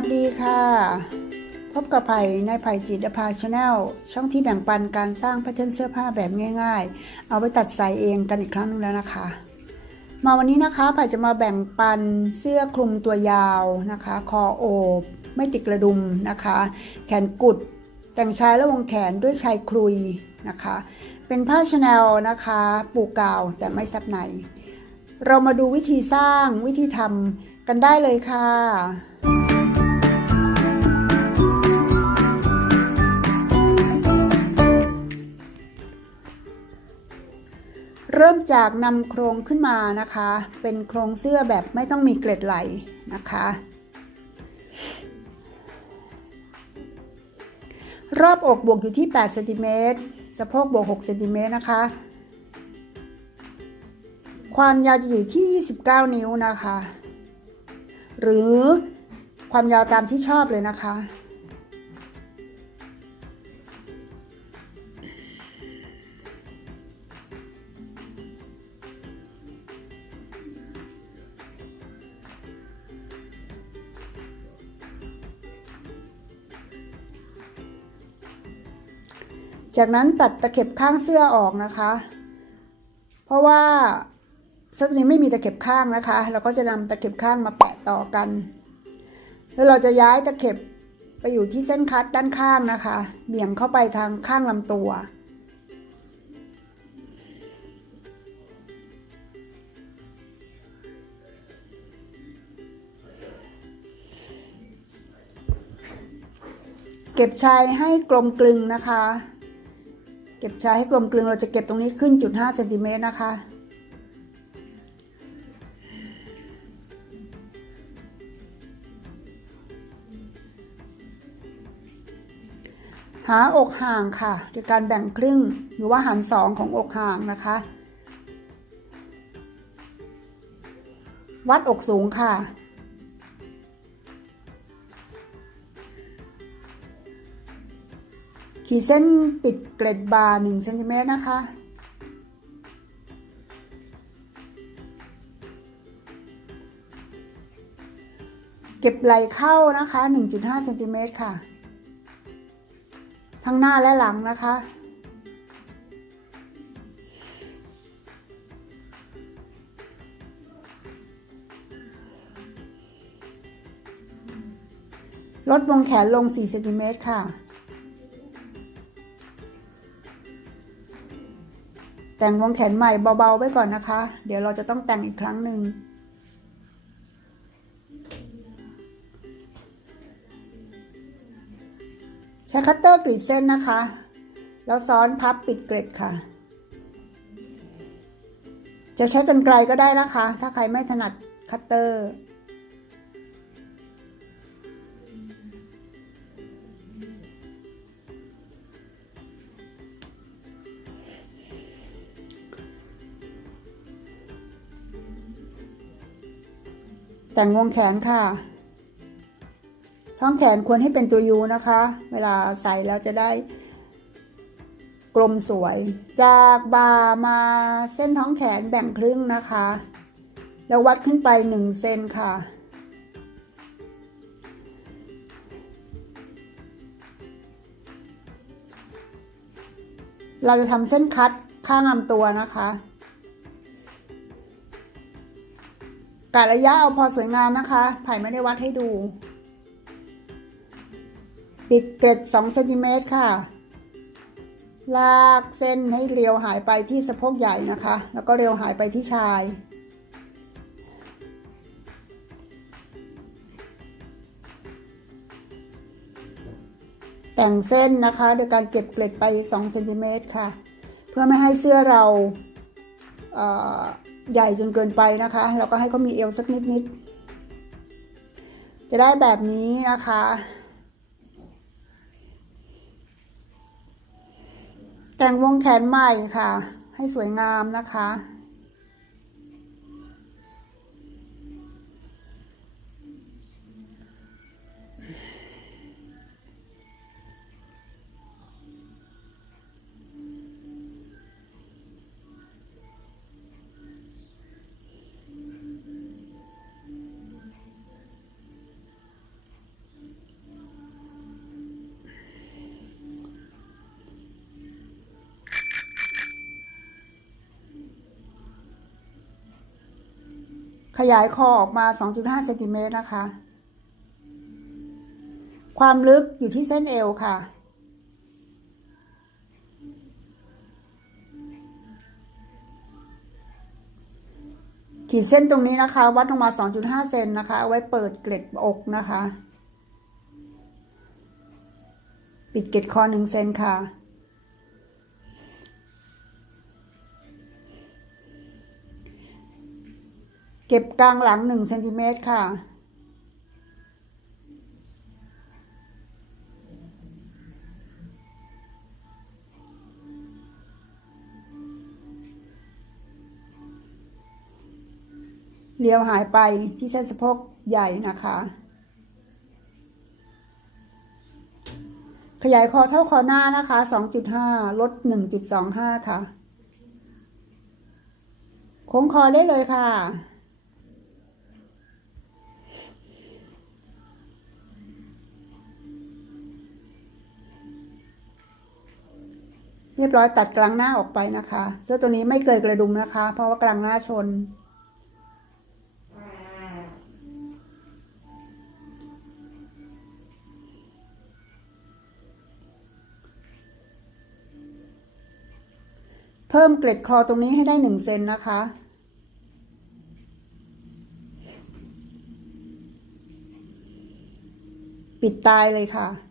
วัสดีค่ะ พบกับไผ่ในไผ่จิตภาชาแนลช่องที่แบ่งปันการสร้างแพทเทิร์นเสื้อผ้าแบบง่ายๆ เอาไปตัดใส่เองกันอีกครั้งหนึงแล้วนะคะ มาวันนี้นะคะไผ่จะมาแบ่งปันเสื้อคลุมตัวยาวนะคะ คอโอบไม่ติดกระดุมนะคะ แขนกุด แต่งชายและวงแขนด้วยชายคลุยนะคะ เป็นผ้าชาแนลนะคะปูกาวแต่ไม่ซับในเรามาดูวิธีสร้างวิธีทำกันได้เลยค่ะ เริ่มจากนำโครงขึ้นมานะคะ เป็นโครงเสื้อแบบไม่ต้องมีเกล็ดไหลนะคะ รอบอก บวกอยู่ที่8เซนติเมตรสะโพกบวก6เซนติเมตรนะคะ ความยาวจะอยู่ที่ 29 นิ้วนะคะ หรือความยาวตามที่ชอบเลยนะคะ จากนั้นตัดตะเข็บข้างเสื้อออกนะคะ เพราะว่าเสื้อตัวนี้ไม่มีตะเข็บข้างนะคะ เราก็จะนำตะเข็บข้างมาแปะต่อกัน แล้วเราจะย้ายตะเข็บไปอยู่ที่เส้นคัดด้านข้างนะคะ เบี่ยงเข้าไปทางข้างลำตัว เก็บชายให้กลมกลึงนะคะ เก็บชายให้กลมกลึงเราจะเก็บตรงนี้ขึ้นจุด5เซนติเมตรนะคะ หาอกห่างค่ะโดยการแบ่งครึ่งหรือว่าหารสองของอกห่างนะคะ วัดอกสูงค่ะ เส้นปิดเกล็ดบาร์1เซนติเมตรนะคะ เก็บไหลเข้านะคะ 1.5เซนติเมตรค่ะ ทั้งหน้าและหลังนะคะลดวงแขนลง 4 เซนติเมตรค่ะ แต่งวงแขนใหม่เบาๆไว้ก่อนนะคะ เดี๋ยวเราจะต้องแต่งอีกครั้งหนึ่ง ใช้คัตเตอร์กรีดเส้นนะคะ แล้วซ้อนพับปิดเกล็ดค่ะ จะใช้กันไกลก็ได้นะคะ ถ้าใครไม่ถนัดคัตเตอร์ แต่งวงแขนค่ะ ท้องแขนควรให้เป็นตัวยูนะคะ เวลาใส่แล้วจะได้กลมสวย จากบ่ามาเส้นท้องแขนแบ่งครึ่งนะคะ แล้ววัดขึ้นไป1เซนค่ะเราจะทำเส้นคัดข้างลำตัวนะคะะระยะเอาพอสวยงามนะคะ ไผ่ไม่ได้วัดให้ดู ปิดเกล็ด2เซนติเมตรค่ะ ลากเส้นให้เรียวหายไปที่สะโพกใหญ่นะคะ แล้วก็เรียวหายไปที่ชาย แต่งเส้นนะคะโดยการเก็บเกล็ดไป2เซนติเมตรค่ะ เพื่อไม่ให้เสื้อเราเใหญ่จนเกินไปนะคะเราก็ให้เขามีเอวสักนิดนิดจะได้แบบนี้นะคะ แต่งวงแขนใหม่ค่ะ ให้สวยงามนะคะ ยายคอออกมา 2.5เซนติเมตรนะคะ ความลึกอยู่ที่เส้นเอวค่ะ ขีดเส้นตรงนี้นะคะ วัดลงมา 2.5 เซนนะคะ เอาไว้เปิดเกล็ดอกนะคะ ปิดเกล็ดคอ1เซนค่ะ เก็บกลางหลัง1เซนติเมตรค่ะ เลี้ยวหายไปที่เส้นสะโพกใหญ่นะคะ ขยายคอเท่าคอหน้านะคะ 2.5 ลด 1.25 ค่ะ โค้งคอได้เลยค่ะ เรียบร้อยตัดกลางหน้าออกไปนะคะเสื้อตัวนี้ไม่เกิดกระดุมนะคะ เพราะว่ากลางหน้าชน เพิ่มเกล็ดคอตรงนี้ให้ได้หนึ่งเซนนะคะปิดตายเลยค่ะ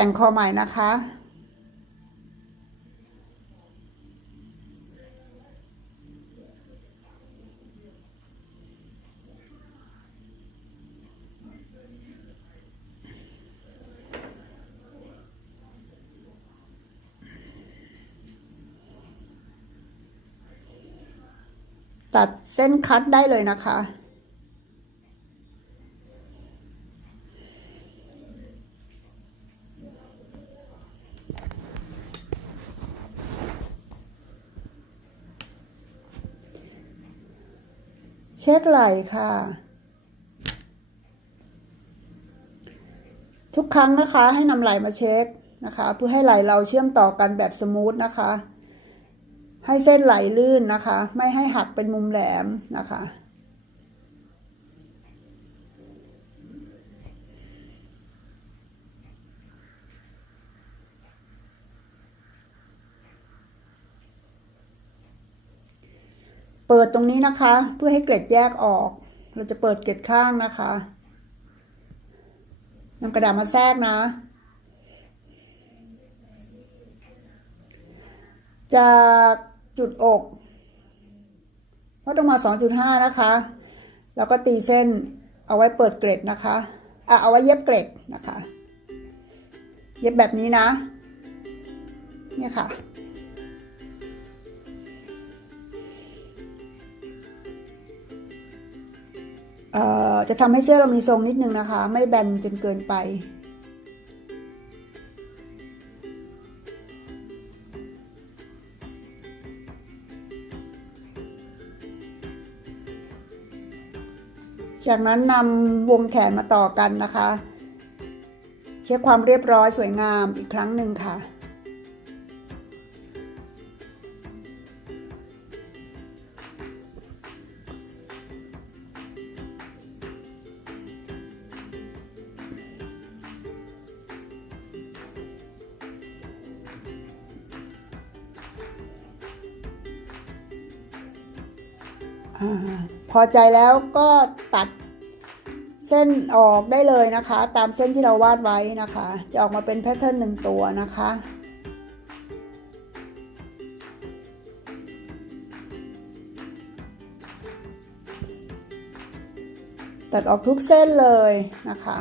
แต่งคอใหม่นะคะ ตัดเส้นคัดได้เลยนะคะ เช็คไหล่ค่ะ ทุกครั้งนะคะให้นำไหล่มาเช็คนะคะ เพื่อให้ไหล่เราเชื่อมต่อกันแบบสมูทนะคะ ให้เส้นไหลลื่นนะคะ ไม่ให้หักเป็นมุมแหลมนะคะ เปิดตรงนี้นะคะ เพื่อให้เกล็ดแยกออก เราจะเปิดเกล็ดข้างนะคะนำกระดาษมาแทรกนะ จากจุดอกวัดลงมา 2.5 นะคะ แล้วก็ตีเส้นเอาไว้เปิดเกล็ดนะคะอะเอาไว้เย็บเกล็ดนะคะ เย็บแบบนี้นะ เนี่ยค่ะ จะทำให้เสื้อเรามีทรงนิดนึงนะคะ ไม่แบนจนเกินไป จากนั้นนำวงแขนมาต่อกันนะคะ เช็คความเรียบร้อยสวยงามอีกครั้งหนึ่งค่ะ อาพอใจแล้วก็ตัดเส้นออกได้เลยนะคะ ตามเส้นที่เราวาดไว้นะคะ จะออกมาเป็นแพทเทิร์นหนึ่งตัวนะคะตัดออกทุกเส้นเลยนะคะ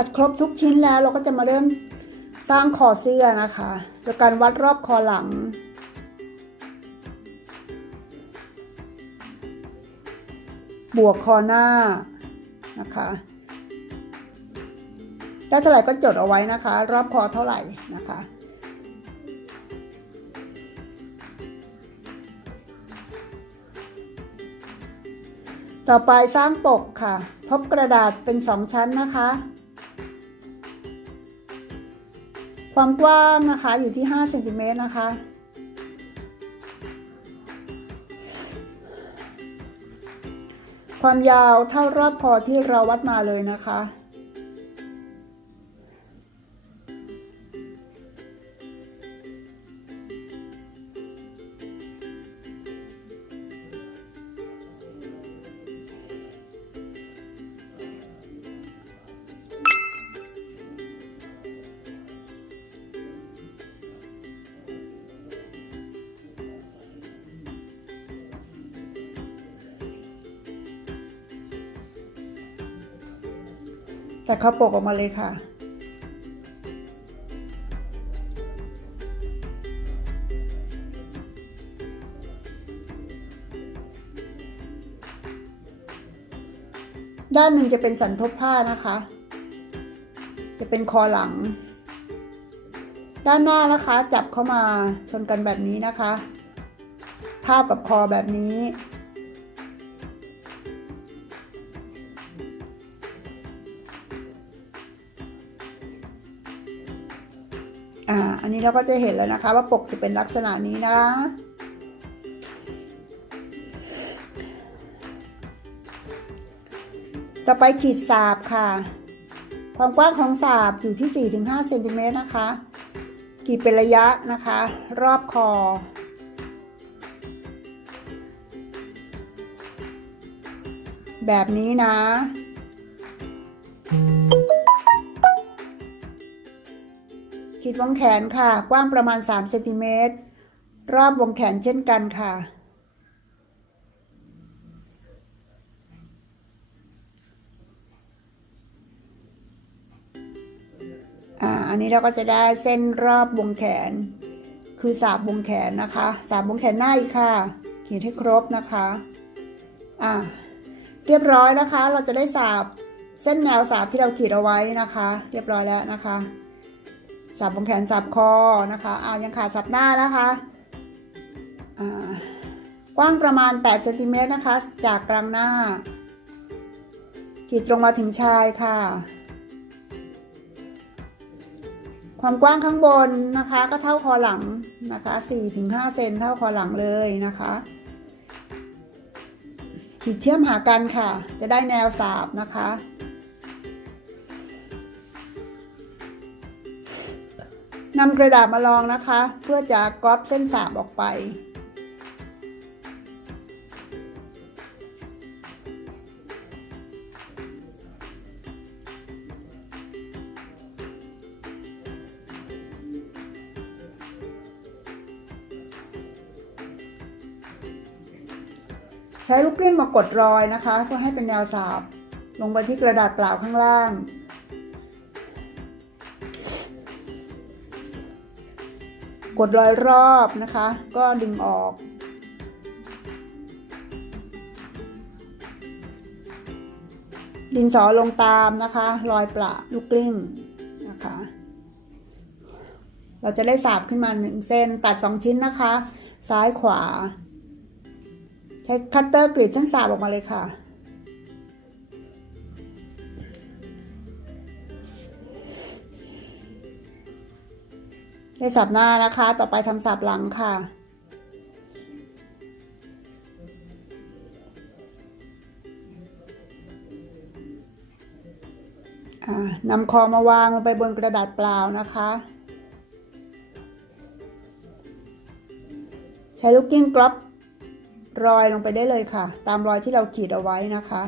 ตัดครบทุกชิ้นแล้วเราก็จะมาเริ่มสร้างคอเสื้อนะคะโดยการวัดรอบคอหลัง บวกคอหน้านะคะได้เท่าไหร่ก็จดเอาไว้นะคะ รอบคอเท่าไหร่นะคะต่อไปสร้างปกค่ะ ทบกระดาษเป็นสองชั้นนะคะ ความกว้างนะคะอยู่ที่5เซนติเมตรนะคะ ความยาวเท่ารอบคอที่เราวัดมาเลยนะคะ แต่เขาปกออกมาเลยค่ะ ด้านหนึ่งจะเป็นสันทบผ้านะคะ จะเป็นคอหลัง ด้านหน้านะคะจับเข้ามาชนกันแบบนี้นะคะทาบกับคอแบบนี้ นี้เราก็จะเห็นแล้วนะคะ ว่าปกจะเป็นลักษณะนี้นะต่อไปขีดสาบค่ะ ความกว้างของสาบอยู่ที่ 4-5เซนติเมตรนะคะขีดเป็นระยะนะคะ รอบคอแบบนี้นะ ขีดวงแขนค่ะ กว้างประมาณ3เซนติเมตรรอบวงแขนเช่นกันค่ะ อ่า อันนี้เราก็จะได้เส้นรอบวงแขน คือสาบวงแขนนะคะ สาบวงแขนหน้าอีกค่ะ เขีดให้ครบนะคะ อ่า เรียบร้อยนะคะ เราจะได้สาบเส้นแนวสาบที่เราขีดเอาไว้นะคะ เรียบร้อยแล้วนะคะ สับวงแขนสับคอนะคะอ้ายังขาดสับหน้านะคะอ่ากว้างประมาณ8เซนติเมตรนะคะ จากกลางหน้า ขีดตรงมาถึงชายค่ะ ความกว้างข้างบนนะคะก็เท่าคอหลังนะคะ4-5เซนเท่าคอหลังเลยนะคะขีดเชื่อมหากันค่ะ จะได้แนวสาบนะคะ นำกระดาษมาลองนะคะ เพื่อจะก๊อปเส้นสาบออกไป ใช้ลูกกลิ้งมากดรอยนะคะ เพื่อให้เป็นแนวสาบลงไปที่กระดาษเปล่าข้างล่าง กดรอยรอบนะคะ ก็ดึงออก ดินสอลงตามนะคะ รอยประลูกกลิ้งนะคะ เราจะได้สาบขึ้นมาหนึ่งเส้นตัดสองชิ้นนะคะ ซ้ายขวา ใช้คัตเตอร์กรีดเส้นสาบออกมาเลยค่ะ ได้สับหน้านะคะ ต่อไปทำสับหลังค่ะ นำคอมาวางลงไปบนกระดาษเปล่านะคะ ใช้ลูกกิ้งกรอบรอยลงไปได้เลยค่ะ ตามรอยที่เราขีดเอาไว้นะคะ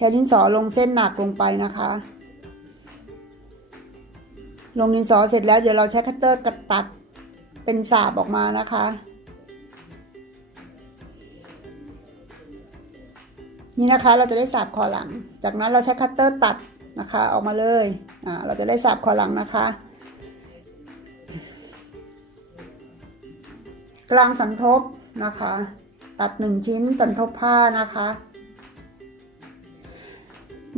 ช้ดินสอลงเส้นหนักลงไปนะคะ ลงดินสอเสร็จแล้วเดี๋ยวเราใช้คัตเตอร์กระตัดเป็นสาบออกมานะคะ นี่นะคะเราจะได้สาบคอหลัง จากนั้นเราใช้คัตเตอร์ตัดนะคะออกมาเลยอ่าเราจะได้สาบคอหลังนะคะ กลางสันทบนะคะ ตัดหนึ่งชิ้นสันทบผ้านะคะ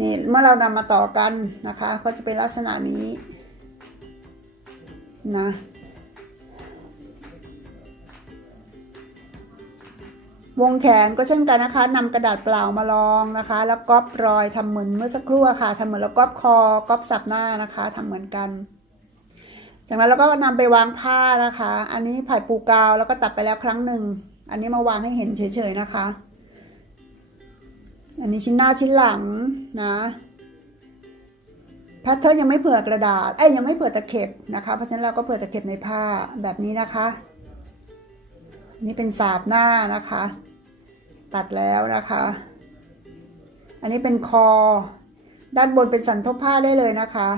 นี่เมื่อเรานำมาต่อกันนะคะ ก็จะเป็นลักษณะนี้นะวงแขนก็เช่นกันนะคะนำกระดาษเปล่ามาลองนะคะ แล้วก๊อปรอยทำเหมือนเมื่อสักครู่ค่ะทำเหมือนแล้วก๊อปคอก๊อปสับหน้านะคะทำเหมือนกัน จากนั้นเราก็นำไปวางผ้านะคะ อันนี้ผ่ายปูกาวแล้วก็ตัดไปแล้วครั้งหนึ่ง อันนี้มาวางให้เห็นเฉยๆนะคะ อันนี้ชิ้นหน้าชิ้นหลังนะแพทเทิร์นยังไม่เผื่อกระดาษ เอ้ยยังไม่เผื่อตะเข็บนะคะ เพราะฉะนั้นเราก็เผื่อตะเข็บในผ้าแบบนี้นะคะ นี่เป็นสาบหน้านะคะ ตัดแล้วนะคะ อันนี้เป็นคอ ด้านบนเป็นสันทบผ้าได้เลยนะคะ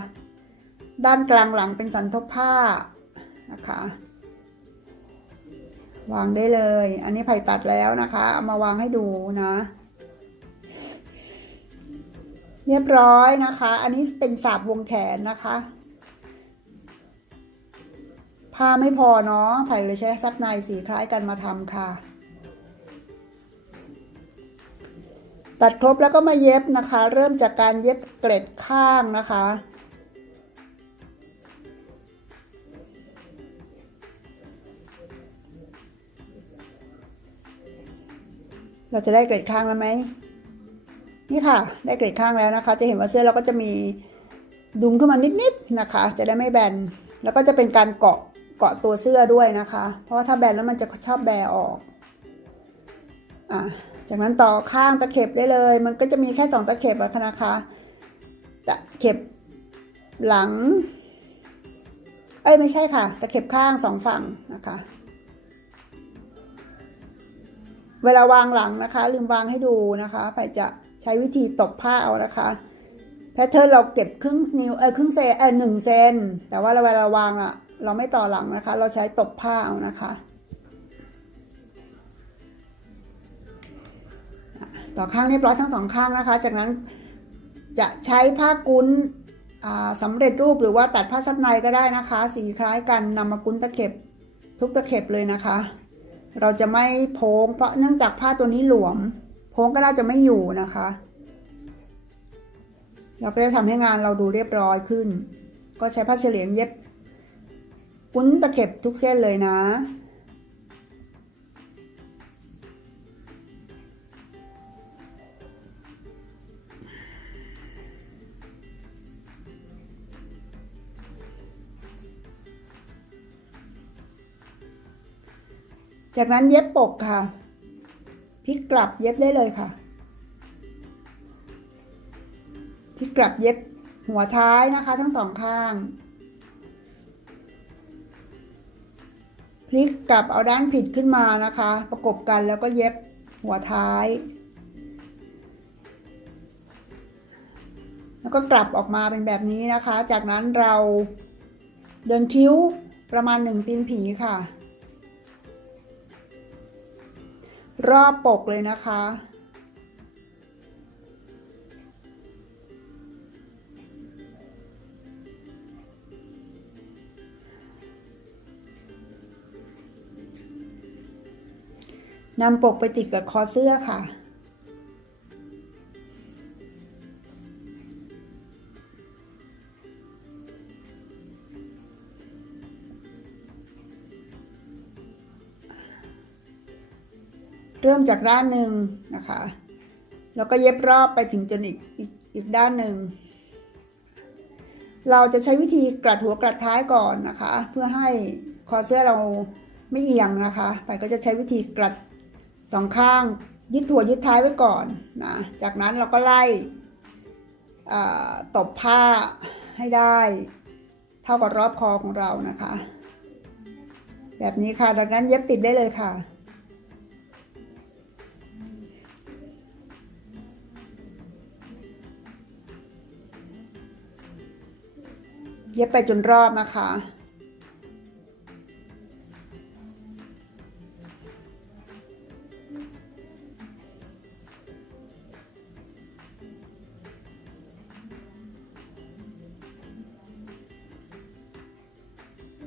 ด้านกลางหลังเป็นสันทบผ้านะคะ วางได้เลย อันนี้ไผ่ตัดแล้วนะคะ เอามาวางให้ดูนะ เรียบร้อยนะคะ อันนี้เป็นสาบวงแขนนะคะ ผ้าไม่พอเนาะไผ่เลยใช้ซับในสีคล้ายกันมาทำค่ะ ตัดครบแล้วก็มาเย็บนะคะ เริ่มจากการเย็บเกล็ดข้างนะคะเราจะได้เกล็ดข้างแล้วไหม นี่ค่ะ ได้เกล็ดข้างแล้วนะคะ จะเห็นว่าเสื้อเราก็จะมีดุมขึ้นมานิดๆนะคะ จะได้ไม่แบน แล้วก็จะเป็นการเกาะเกาะตัวเสื้อด้วยนะคะ เพราะว่าถ้าแบนแล้วมันจะชอบแบออกอะจากนั้นต่อข้างตะเข็บได้เลย มันก็จะมีแค่สองตะเข็บนะคะตะเข็บหลัง เอ้ยไม่ใช่ค่ะ ตะเข็บข้างสองฝั่งนะคะ เวลาวางหลังนะคะ ลืมวางให้ดูนะคะไปจะ ใช้วิธีตบผ้าเอานะคะ แพทเทิร์นเราเก็บครึ่งนิ้วเออครึ่งเซนเออหนึ่งเซนแต่ว่าเราเวลาวางอะเราไม่ต่อหลังนะคะ เราใช้ตบผ้าเอานะคะ ต่อข้างเรียบร้อยทั้งสองข้างนะคะ จากนั้นจะใช้ผ้ากุ้นสำเร็จรูปหรือว่าตัดผ้าซับในก็ได้นะคะ สีคล้ายกันนำมากุ้นตะเข็บทุกตะเข็บเลยนะคะ เราจะไม่โพ้งเพราะเนื่องจากผ้าตัวนี้หลวม โพ้งก็น่าจะไม่อยู่นะคะเราก็จะทำให้งานเราดูเรียบร้อยขึ้น ก็ใช้ผ้าเฉลียงเย็บกุ้นตะเข็บทุกเส้นเลยนะ จากนั้นเย็บปกค่ะ พลิกกลับเย็บได้เลยค่ะพลิกกลับเย็บหัวท้ายนะคะ ทั้งสองข้างพลิกกลับเอาด้านผิดขึ้นมานะคะ ประกบกันแล้วก็เย็บหัวท้าย แล้วก็กลับออกมาเป็นแบบนี้นะคะ จากนั้นเราเดินคิ้วประมาณหนึ่งตีนผีค่ะ รอบปกเลยนะคะ นำปกไปติดกับคอเสื้อค่ะ เริ่มจากด้านหนึ่งนะคะ แล้วก็เย็บรอบไปถึงจนอีกอีกอีกด้านหนึ่ง เราจะใช้วิธีกลัดหัวกลัดท้ายก่อนนะคะ เพื่อให้คอเสื้อเราไม่เอียงนะคะไปก็จะใช้วิธีกลัดสองข้าง ยึดหัวยึดท้ายไว้ก่อนนะ จากนั้นเราก็ไล่ตบผ้าให้ได้ เท่ากับรอบคอของเรานะคะ แบบนี้ค่ะ ดังนั้นเย็บติดได้เลยค่ะ เย็บไปจนรอบนะคะ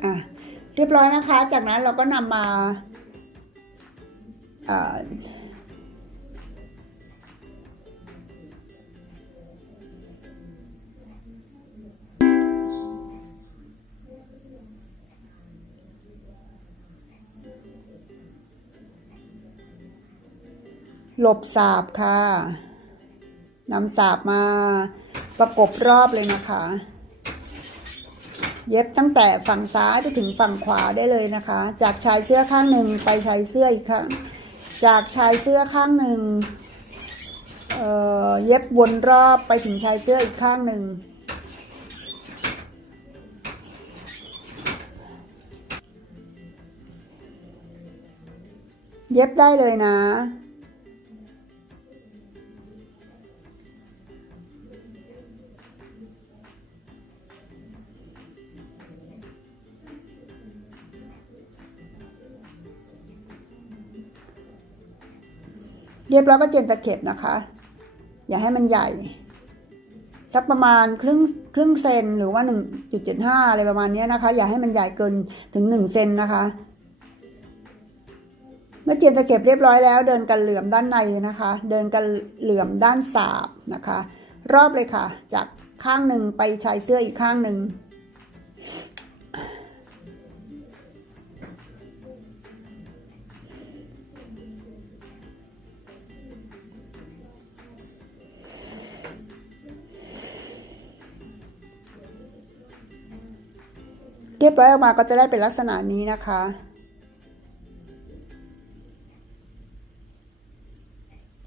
อะ เรียบร้อยนะคะ จากนั้นเราก็นำมาอ่า ลบสาบค่ะนำสาบมาประกบรอบเลยนะคะ เย็บตั้งแต่ฝั่งซ้ายไปถึงฝั่งขวาได้เลยนะคะ จากชายเสื้อข้างหนึ่งไปชายเสื้ออีกข้างจากชายเสื้อข้างหนึ่งเเย็บวนรอบไปถึงชายเสื้ออีกข้างหนึ่งเย็บได้เลยนะ เรียบร้อยก็เจนตะเข็บนะคะ อย่าให้มันใหญ่ สักประมาณครึ่งครึ่งเซนหรือว่า 1.75 อะไรประมาณนี้นะคะ อย่าให้มันใหญ่เกินถึง 1 เซนนะคะ เมื่อเจนตะเข็บเรียบร้อยแล้ว เดินกันเหลื่อมด้านในนะคะ เดินกันเหลื่อมด้านสาบนะคะ รอบเลยค่ะ จากข้างหนึ่งไปชายเสื้ออีกข้างหนึ่ง เรียบร้อยออกมาก็จะได้เป็นลักษณะนี้นะคะ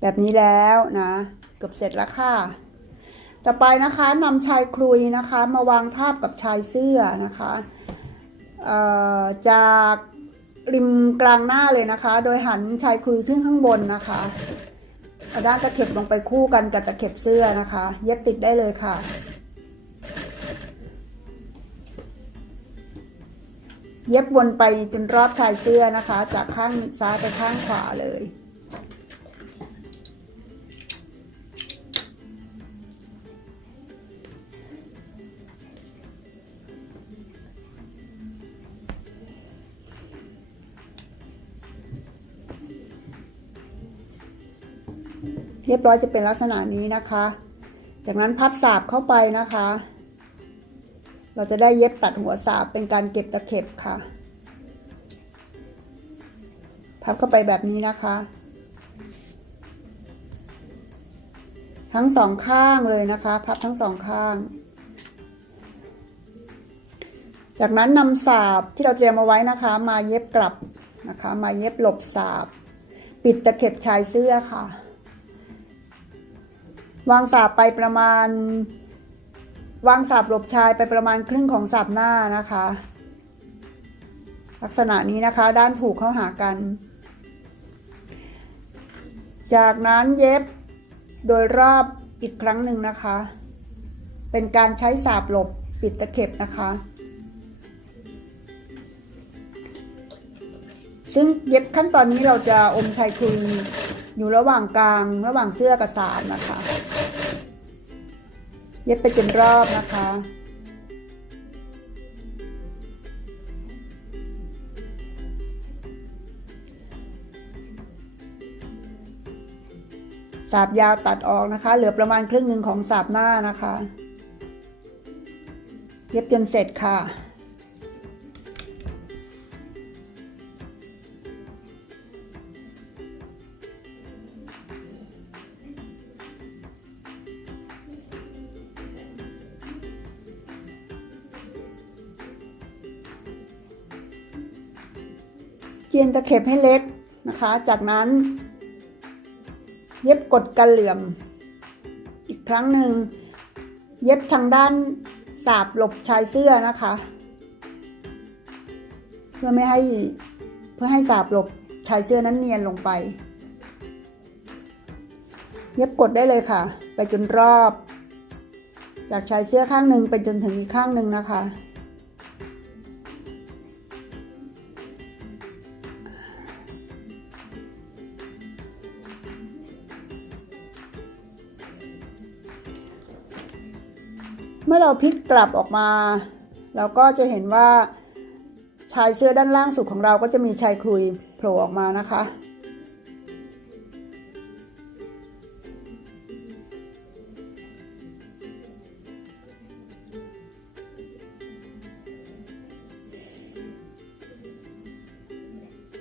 แบบนี้แล้วนะเกือบเสร็จแล้วค่ะ ต่อไปนะคะนำชายคลุยนะคะ มาวางทาบกับชายเสื้อนะคะจากริมกลางหน้าเลยนะคะ โดยหันชายคลุยขึ้นข้างบนนะคะเอาด้านตะเข็บลงไปคู่กันกับตะเข็บเสื้อนะคะ เย็บติดได้เลยค่ะ เย็บวนไปจนรอบชายเสื้อนะคะ จากข้างซ้ายไปข้างขวาเลย เรียบร้อยจะเป็นลักษณะนี้นะคะ จากนั้นพับสาบเข้าไปนะคะ เราจะได้เย็บตัดหัวสาบเป็นการเก็บตะเข็บค่ะ พับเข้าไปแบบนี้นะคะ ทั้งสองข้างเลยนะคะ พับทั้งสองข้าง จากนั้นนำสาบที่เราเตรียมเอาไว้นะคะ มาเย็บกลับนะคะ มาเย็บหลบสาบปิดตะเข็บชายเสื้อค่ะ วางสาบไปประมาณ วางสาบหลบชายไปประมาณครึ่งของสาบหน้านะคะ ลักษณะนี้นะคะด้านผูกเข้าหากัน จากนั้นเย็บโดยรอบอีกครั้งหนึ่งนะคะ เป็นการใช้สาบหลบปิดตะเข็บนะคะ ซึ่งเย็บขั้นตอนนี้เราจะอมชายคลุยอยู่ระหว่างกลาง ระหว่างเสื้อกับสาบนะคะ ย็บไปจนรอบนะคะ สาบยาวตัดออกนะคะ เหลือประมาณครึ่งหนึ่งของสาบหน้านะคะ เย็บจนเสร็จค่ะ เจียนตะเข็บให้เล็กนะคะ จากนั้น เย็บกดกันเหลื่อมอีกครั้งหนึ่ง เย็บทางด้านสาบหลบชายเสื้อนะคะ เพื่อไม่ให้เพื่อให้สาบหลบชายเสื้อนั้นเนียนลงไป เย็บกดได้เลยค่ะ ไปจนรอบ จากชายเสื้อข้างหนึ่งไปจนถึงอีกข้างหนึ่งนะคะ เมื่อเราพลิกกลับออกมา เราก็จะเห็นว่าชายเสื้อด้านล่างสุดของเราก็จะมีชายคลุยโผล่ออกมานะคะ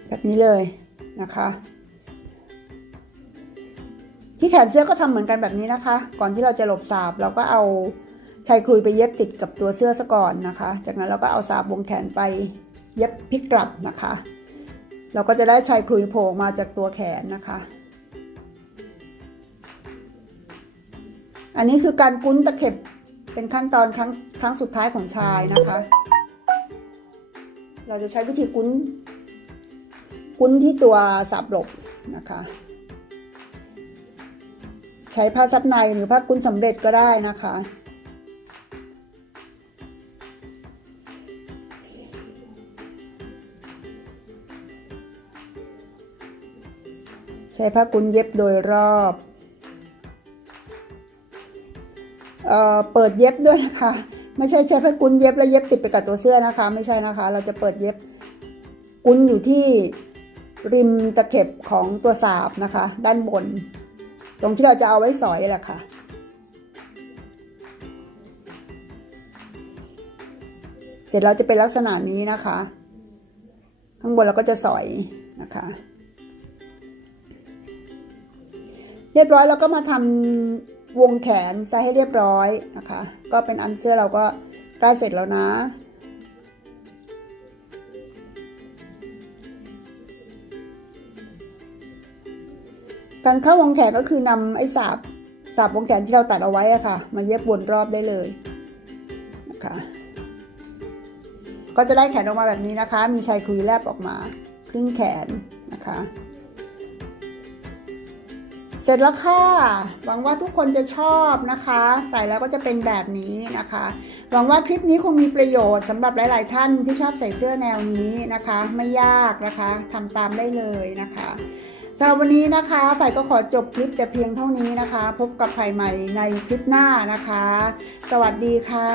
แบบนี้เลยนะคะ ที่แขนเสื้อก็ทำเหมือนกันแบบนี้นะคะ ก่อนที่เราจะหลบสาบเราก็เอา ชายคลุยไปเย็บติดกับตัวเสื้อซะก่อนนะคะ จากนั้นเราก็เอาสาบวงแขนไปเย็บพลิกกลับนะคะ เราก็จะได้ชายคลุยโผล่มาจากตัวแขนนะคะ อันนี้คือการกุ้นตะเข็บเป็นขั้นตอนครั้งครั้งสุดท้ายของชายนะคะ เราจะใช้วิธีกุ้นกุ้นที่ตัวสับหลบนะคะ ใช้ผ้าซับในหรือผ้ากุ้นสำเร็จก็ได้นะคะ ช้ผ้ากุ้นเย็บโดยรอบเอ่อเปิดเย็บด้วยนะคะ ไม่ใช่ใช้ผ้ากุ้นเย็บแล้วเย็บติดไปกับตัวเสื้อนะคะ ไม่ใช่นะคะ เราจะเปิดเย็บกุ้นอยู่ที่ริมตะเข็บของตัวสาบนะคะ ด้านบน ตรงที่เราจะเอาไว้สอยแหละค่ะเสร็จแล้วจะเป็นลักษณะนี้นะคะ ข้างบนเราก็จะสอยนะคะ เรียบร้อยแล้วก็มาทำวงแขนใสให้เรียบร้อยนะคะ ก็เป็นอันเสื้อเราก็ใกล้เสร็จแล้วนะ การเข้าวงแขนก็คือนำไอ้สาบสาบวงแขนที่เราตัดเอาไว้อะค่ะ มาเย็บวนรอบได้เลยนะคะก็จะได้แขนออกมาแบบนี้นะคะ มีชายคุยแลบออกมา ครึ่งแขนนะคะ สร็จแล้วค่ะ หวังว่าทุกคนจะชอบนะคะ ใส่แล้วก็จะเป็นแบบนี้นะคะ หวังว่าคลิปนี้คงมีประโยชน์สำหรับหลาย ๆ ท่านที่ชอบใส่เสื้อแนวนี้นะคะ ไม่ยากนะคะทำตามได้เลยนะคะสำหรับวันนี้นะคะไผ่ก็ขอจบคลิปแต่เพียงเท่านี้นะคะ พบกับไผ่ใหม่ในคลิปหน้านะคะ สวัสดีค่ะ